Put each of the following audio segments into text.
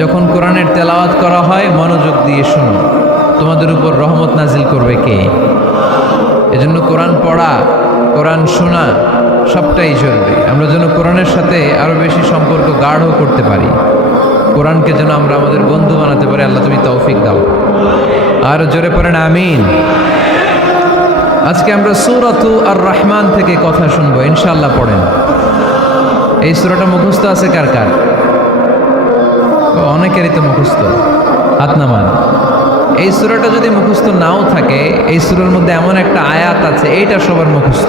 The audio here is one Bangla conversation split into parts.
যখন কোরআনের তেলাওয়াত করা হয় মনোযোগ দিয়ে শুনো, তোমাদের উপর রহমত নাজিল করবে কে? এজন্য কোরআন পড়া, কোরআন শোনা সবটাই জরুরি। আমরা যেন কোরআনের সাথে আরো বেশি সম্পর্ক গাঢ় করতে পারি, কোরআনকে যেন আমরা আমাদের বন্ধু বানাতে পারি। আল্লাহ তুমি তৌফিক দাও। আর জোরে পড়েন আমিন। আজকে আমরা সূরাতু আর রহমান থেকে কথা শুনবো ইনশাআল্লাহ। পড়েন। এই সূরাটা মুখস্থ আছে কার কার? অনেকেরই তো মুখস্থ, হাত নামান। এই সূরাটা যদি মুখস্থ নাও থাকে, এই সূরার মধ্যে এমন একটা আয়াত আছে এইটা সবার মুখস্থ,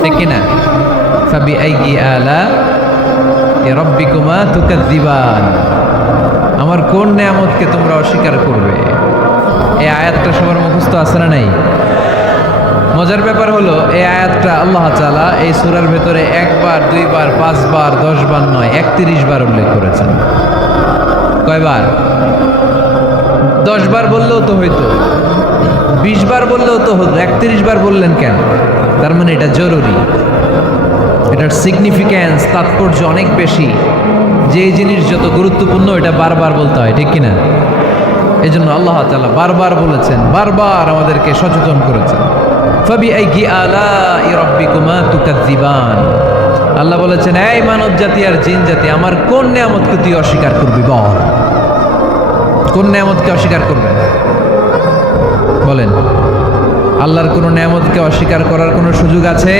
ঠিক কিনা? ফাবিআইয়ি আলা রাব্বিকুমা তুকাযযিবান, আমার কোন নেয়ামতকে তোমরা অস্বীকার করবে? এই আয়াতটা সবার মুখস্থ আছে না নাই? মজার ব্যাপার হলো এই আয়াতটা আল্লাহ তাআলা এই সূরার ভেতরে একবার, দুইবার, 5 বার, 10 বার নয়, 31 বার উল্লেখ করেছেন। কয়বার? 10 বার বললেও তো হইতো, 20 বার বললেও তো হতো, 31 বার বললেন কেন? তার মানে এটা জরুরি, এটার সিগনিফিক্যান্স, তাৎপর্য অনেক বেশি। যে জিনিস যত গুরুত্বপূর্ণ এটা বারবার বলতে হয়, ঠিক কিনা? এই জন্য আল্লাহ তাআলা বারবার বলেছেন, বারবার আমাদেরকে সচেতন করেছেন। ফাবিআইয়ি আলাই রাব্বিকুমা তুকাযযিবান, আল্লাহ বলেছেন এই মানব জাতি আর জিন জাতি, আমার কোন নেয়ামতকে তুই অস্বীকার করবি বল? কোন নেয়ামতকে অস্বীকার করবেন বলেন? আল্লাহর কোন নেয়ামতকে অস্বীকার করার কোনো সুযোগ আছে?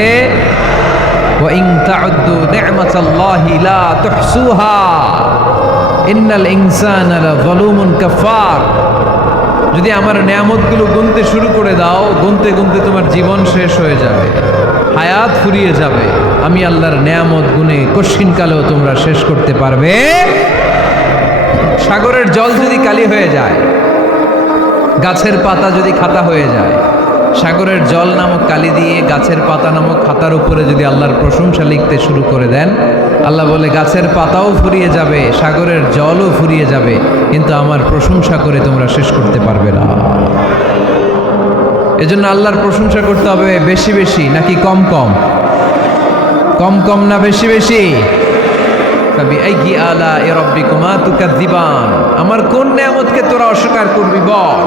ওয়া ইন তাউদ্দু নি'মাতাল্লাহি লা তুহসুহা ইন্নাল ইনসানা লাযালুমুন কাফার। যদি আমার নেয়ামতগুলো গুনতে শুরু করে দাও, গুনতে গুনতে তোমার জীবন শেষ হয়ে যাবে, হায়াত ফুরিয়ে যাবে। আমি আল্লাহর নেয়ামত গুনে কশিনকালেও তোমরা শেষ করতে পারবে। সাগরের জল যদি কালি হয়ে যায়, গাছের পাতা যদি খাতা হয়ে যায়, সাগরের জল নামক কালি দিয়ে গাছের পাতা নামক খাতার উপরে যদি আল্লাহর প্রশংসা লিখতে শুরু করে দেন, আল্লাহ বলে গাছের পাতাও ফুরিয়ে যাবে, সাগরের জলও ফুরিয়ে যাবে, কিন্তু আমার প্রশংসা করে তোমরা শেষ করতে পারবে না। এজন্য আল্লাহর প্রশংসা করতে হবে বেশি বেশি নাকি কম কম? কম কম না বেশি বেশি? ফাবিআইয়ি আলাই রাব্বিকুমা তুকাযযিবান, আমার কোন নেয়ামতকে তোরা অস্বীকার করবি বল?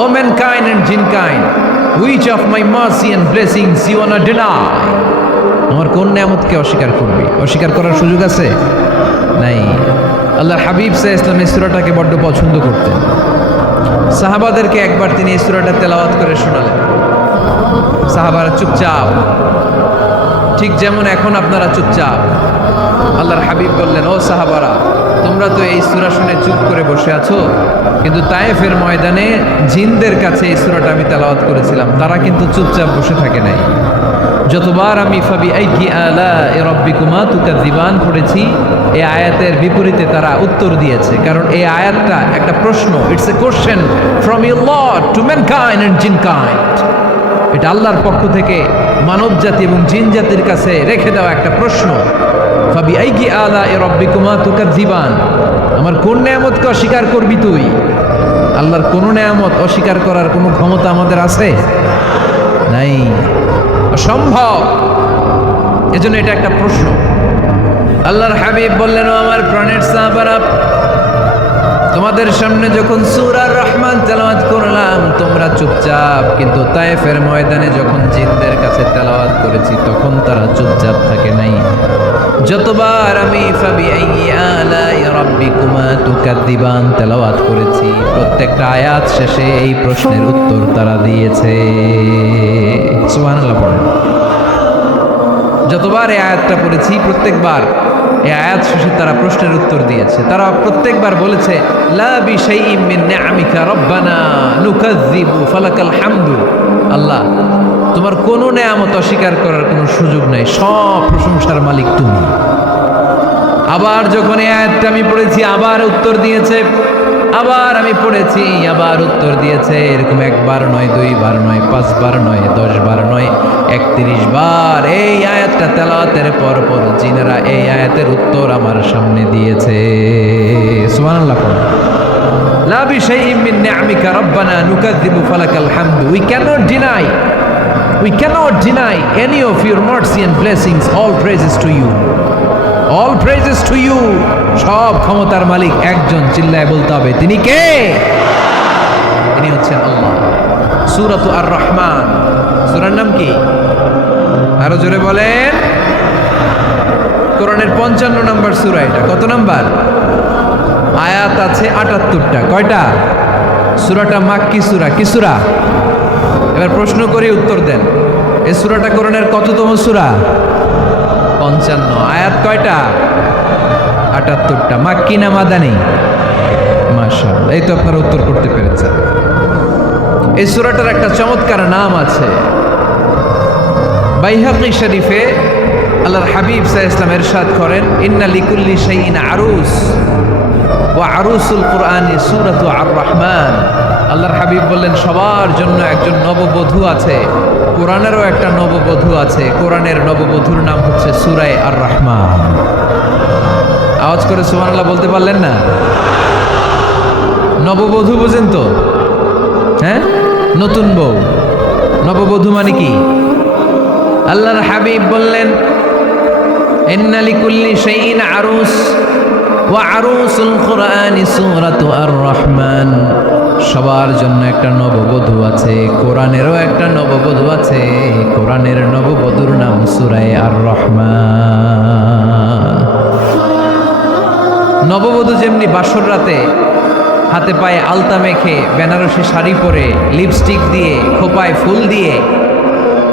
O mankind and jinnkind, which of my mercy and blessings you wanna deny? আমার কোন নেয়ামতকে অস্বীকার করবি? অস্বীকার করার সুযোগ আছে? নাই। আল্লাহর হাবিব সাল্লাল্লাহু আলাইহি ওয়াসাল্লাম এই সূরাটাকে বড্ড পছন্দ করতেন। সাহাবাদেরকে একবার তিনি এই সূরাটা তেলাওয়াত করে শোনালেন। সাহাবারা চুপচাপ, ঠিক যেমন এখন আপনারা চুপচাপ। আল্লাহর হাবিব বললেন, ও সাহাবারা, তোমরা তো এই সূরা শুনে চুপ করে বসে আছো, কিন্তু তায়েফের ময়দানে জিনদের কাছে এই সূরাটা আমি তেলাওয়াত করেছিলাম, তারা কিন্তু চুপচাপ বসে থাকে নাই। যতবার আমি ফাবিআইয়ি আলাই রাব্বিকুমা তুকাযযিবান পড়েছি, এই আয়াতের বিপরীতে তারা উত্তর দিয়েছে, কারণ এই আয়াতটা একটা প্রশ্ন। It's a question from your Lord to mankind and jinnkind. এটা আল্লাহর পক্ষ থেকে মানব জাতি এবং জিন জাতির কাছে রেখে দেওয়া একটা প্রশ্ন। ফাবিআইয়ি আলাই রাব্বিকুমা তুকাযযিবান, আমার কোন নেয়ামতকে অস্বীকার করবি তুই? আল্লাহর কোন নেয়ামত অস্বীকার করার কোনো ক্ষমতা আমাদের আছে? নাই, অসম্ভব। এজন্য এটা একটা প্রশ্ন। আল্লাহর হাবিব বললেন, ও আমার প্রাণের সাহাবারা, তোমাদের সামনে যখন সূরা রহমান তেলাওয়াত করলাম তোমরা চুপচাপ, কিন্তু তায়েফের ময়দানে যখন জিনদের কাছে তেলাওয়াত করেছি তখন তারা চুপচাপ থাকে নাই। যতবার আমি ফাবিআইয়ি আলাই রাব্বিকুমা তুকাযযিবান তেলাওয়াত করেছি, প্রত্যেকটা আয়াত শেষে এই প্রশ্নের উত্তর তারা দিয়েছে। সুবহানাল্লাহ পড়েন। যতবার এই আয়াতটা পড়েছি প্রত্যেকবার এই আয়াত শেষে তারা প্রশ্নের উত্তর দিয়েছে। তারা প্রত্যেকবার বলেছে, লা বিশাইইম মিন নিআমিকা রাব্বানা নুকাযযিবু ফালাকাল হামদু। আল্লাহ, তোমার কোনো নেয়ামত অস্বীকার করার কোনো সুযোগ নাই, সব প্রশংসার মালিক তুমি। আবার যখন এই আয়াতটা আমি পড়েছি আবার উত্তর দিয়েছে, আবার আমি পড়েছি আবার উত্তর দিয়েছে। এরকম একবার নয়, 2 বার নয়, 5 বার নয়, 10 বার নয়, 31 বার এই আয়াতটা তেলাওয়াতের পর পর জিনেরা এই আয়াতের উত্তর আমার সামনে দিয়েছে। সুবহানাল্লাহ। লা বিশাইইম মিন নিআমিকা রাব্বানা নুকাযযিবু ফালাকাল হামদু। We cannot deny any of your mercy and blessings. All praises to you. All praises to you, সব ক্ষমতার মালিক একজন, চিল্লায় বলতে হবে তিনি কে? তিনি হচ্ছেন আল্লাহ। সূরাতু আর রহমান, সূরার নাম কি? আরো জোরে বলেন। কোরআনের 55 নম্বর সূরা এটা। কত নাম্বার? আয়াত আছে 78টা। কয়টা? সূরাটা মাক্কি সূরা। কি সূরা? এবার প্রশ্ন করি, উত্তর দেন। এই সূরাটা কোরআনের কততম সূরা? 55। আয়াত কয়টা? 78টা। মাক্কি না মাদানী? মাশাআল্লাহ, এই তো আপনারা উত্তর করতে পেরেছেন। এই সূরাটার একটা চমৎকার নাম আছে। বাইহাকী শরীফে আল্লাহর হাবিব সাল্লাল্লাহু আলাইহি ওয়াসাল্লাম ইরশাদ করেন, ইন্না লিকুল্লি শাইইন আরুস ওয়া আরুসুল কুরআনি সূরাতু আর রহমান। আল্লাহর হাবিব বললেন, সবার জন্য একজন নববধূ আছে, কোরআনেরও একটা নববধূ আছে। কোরআনের নববধূর নাম হচ্ছে সূরা আর রহমান। আওয়াজ করে সুবহানাল্লাহ বলতে পারলেন না? নববধূ বুঝেন তো? হ্যাঁ, নতুন বউ। নববধূ মানে কি? আল্লাহর হাবিব বললেন, ইন্না লিকুল্লি শাইইন আরুস ওয়া আরুসুল কুরআনি সূরাতু আর রহমান। সবার জন্য একটা নববধূ আছে, কোরআনেরও একটা নববধূ আছে। কোরআনের নববধূর নাম সূরা আর রহমান। নববধূ যেমনি বাসর রাতে হাতে পায়ে আলতা মেখে, বেনারসি শাড়ি পরে, লিপস্টিক দিয়ে, খোপায় ফুল দিয়ে,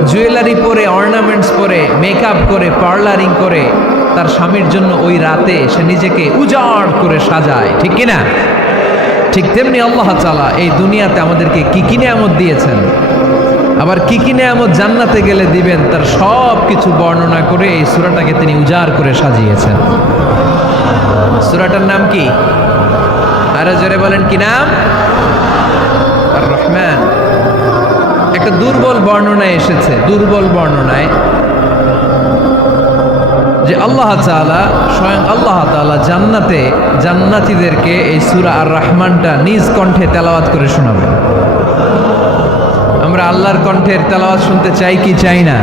জুয়েলারি পরে, অর্নামেন্টস পরে, মেকআপ করে, পার্লারিং করে তার স্বামীর জন্য ওই রাতে সে নিজেকে উজাড় করে সাজায়, ঠিক কিনা? ঠিক তেমনি আল্লাহ তাআলা এই দুনিয়াতে আমাদেরকে কি কি নিয়ামত দিয়েছেন, আবার কি কি নিয়ামত জান্নাতে গেলে দিবেন, তার সব কিছু বর্ণনা করে এই সূরাটাকে তিনি উজাড় করে সাজিয়েছেন। সূরাটার নাম কি? আরো জোরে বলেন, কি নাম? আর রহমান। একটা দুর্বল বর্ণনায় এসেছে, দুর্বল বর্ণনায়, যে আল্লাহ তাআলা, স্বয়ং আল্লাহ তাআলা জান্নাতে জান্নাতীদেরকে এই সূরা আর রহমানটা নিজ কণ্ঠে তেলাওয়াত করে শোনাবেন। আমরা আল্লাহর কণ্ঠের তেলাওয়াত শুনতে চাই কি চাই না?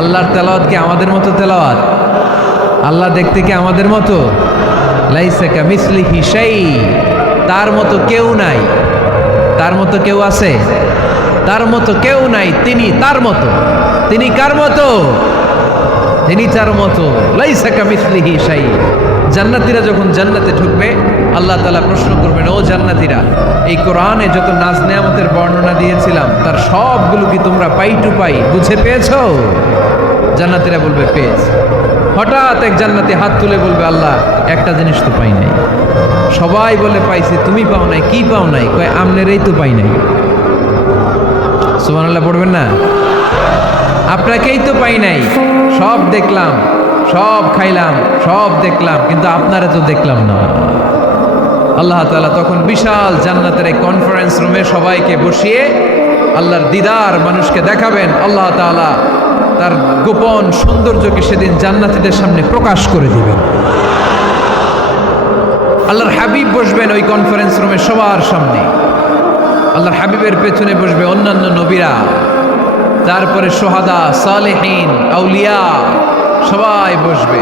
আল্লাহর তেলাওয়াত কি আমাদের মতো তেলাওয়াত? আল্লাহ দেখতে কি আমাদের মতো? লাইসা কামিসলিহি শাই, তার মতো কেউ নাই। তার মতো কেউ আছে? তার মতো কেউ নাই। তিনি তার মতো। তিনি কার মতো? তিনি তার মতো। লাইসা কামিসলিহি শাই। জান্নাতীরা যখন জান্নাতে ঢুকবে, আল্লাহ তাআলা প্রশ্ন করবেন, ও জান্নাতীরা, এই কোরআনে যত নাজ নেয়ামতের বর্ণনা দিয়েছিলাম তার সবগুলো কি তোমরা পাই টু পাই বুঝে পেয়েছো? জান্নাতীরা বলবে পেয়েছি। হঠাৎ এক জান্নাতি হাত তুলে বলবে, আল্লাহ একটা জিনিস তো পাই নাই। সবাই বলে পাইছি, তুমি পাও নাই। কি পাও নাই? কয় আমনেরই তো পাই নাই। সুবহানাল্লাহ পড়বেন না? আপনাকেই তো পাই নাই। সব দেখলাম, সব খাইলাম, সব দেখলাম, কিন্তু আপনারা তো দেখলাম না। আল্লাহ তাআলা তখন বিশাল জান্নাতের এই কনফারেন্স রুমে সবাইকে বসিয়ে আল্লাহর দিদার মানুষকে দেখাবেন। আল্লাহ তাআলা তার গোপন সৌন্দর্যকে সেদিন জান্নাতীদের সামনে প্রকাশ করে দিবেন। আল্লাহর হাবিব বসবেন ওই কনফারেন্স রুমে সবার সামনে। আল্লাহর হাবিবের পেছনে বসবে অন্যান্য নবীরা, তারপরে সোহাদা, সালেহীন, আউলিয়া সবাই বসবে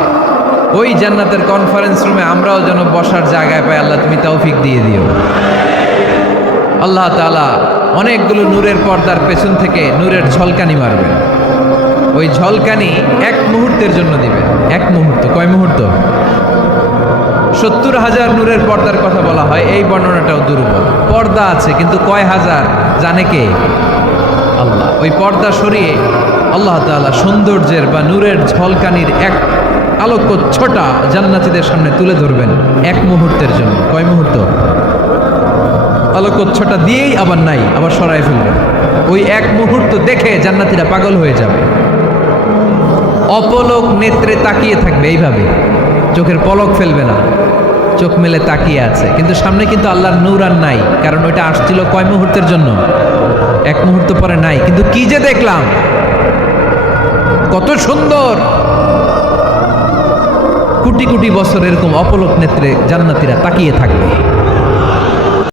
ওই জান্নাতের কনফারেন্স রুমে। আমরাও যেন বসার জায়গায় পাই, আল্লাহ তুমি তৌফিক দিয়ে দিও। আল্লাহ তাআলা অনেকগুলো নূরের পর্দার পেছন থেকে নূরের ঝলকানি মারবেন। ওই ঝলকানি এক মুহূর্তের জন্য দিবেন। এক মুহূর্ত। কয় মুহূর্ত? 70,000 নূরের পর্দার কথা বলা হয়। এই বর্ণনাটাও দুর্বল। পর্দা আছে কিন্তু কয় হাজার জানে কে? আল্লাহ। ওই পর্দা সরিয়ে আল্লাহ তাআলা সৌন্দর্যের বা নূরের ঝলকানির এক আলোকচ্ছটা জান্নাতীদের সামনে তুলে ধরবেন এক মুহূর্তের জন্য। কয় মুহূর্ত? আলোকচ্ছটা দিয়েই আবার নাই, আবার সরাই ফেলবেন। ওই এক মুহূর্ত দেখে জান্নাতীরা পাগল হয়ে যাবে, অপলক নেত্রে তাকিয়ে থাকবে। এইভাবে চোখের পলক ফেলবে না, চোখ মেলে তাকিয়ে আছে। কিন্তু সামনে কিন্তু আল্লাহর নূর আর নাই, কারণ ওইটা আসছিল কয় মুহূর্তের জন্য? এক মুহূর্ত পরে নাই। কিন্তু কি যে দেখলাম, কত সুন্দর! কোটি কোটি বছর এরকম অপলক নেত্রে জান্নাতীরা তাকিয়ে থাকবে।